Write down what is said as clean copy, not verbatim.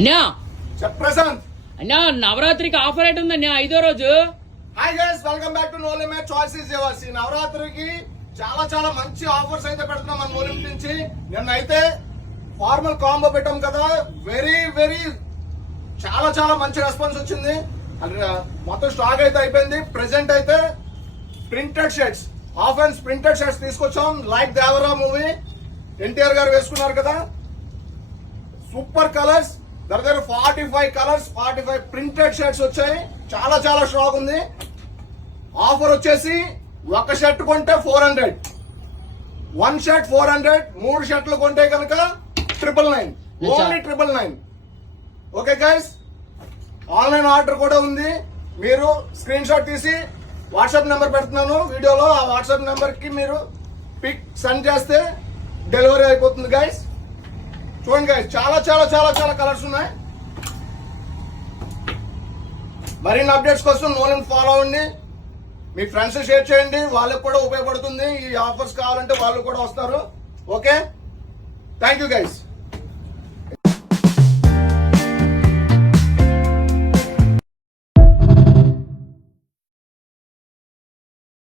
అన్యా Prashanth అన్యా నవరాత్రికి offer అయితే ఉంది అన్యా 5వ రోజు. Hi guys, welcome back to know limit choice is yours. ఈ నవరాత్రికి చాలా చాలా మంచి ఆఫర్స్ అయితే పెడుతున్నాం మన నో లిమిట్ నుంచి. నిన్న అయితే ఫార్మల్ కాంబో పెట్టాం కదా, వెరీ చాలా చాలా మంచి రెస్పాన్స్ వచ్చింది. మొత్తం స్టాక్ అయితే అయిపోయింది. ప్రెసెంట్ అయితే printed shirts, of and printed shirts తీసుకొచ్చాం. లైక్ దేవరా మూవీ ఎన్టీఆర్ గారు వేసుకున్నారు కదా, సూపర్ కలర్స్. దగ్గర 45 కలర్స్, 45 ప్రింటెడ్ షర్ట్స్ వచ్చాయి. చాలా చాలా స్టాక్ ఉంది. ఆఫర్ వచ్చేసి ఒక షర్ట్ కొంటే 400, 1 షర్ట్ 400, 3 షర్ట్లు కొంటే కనుక 999, only 999. Okay guys, online order కూడా ఉంది. మీరు స్క్రీన్ షాట్ తీసి వాట్సాప్ నెంబర్ పెడుతున్నాను వీడియోలో. ఆ వాట్సాప్ నెంబర్ కి మీరు పిక్ సెండ్ చేస్తే డెలివరీ అయిపోతుంది గైస్. చూడండి గైస్, చాలా చాలా చాలా చాలా కలర్స్ ఉన్నాయి. మరిన్ని అప్డేట్స్ కోసం నో లిమిట్ ఫాలో అవ్వండి. మీ ఫ్రెండ్స్ షేర్ చేయండి, వాళ్ళకి కూడా ఉపయోగపడుతుంది. ఈ ఆఫర్స్ కావాలంటే వాళ్ళు కూడా వస్తారు. Okay, thank you guys.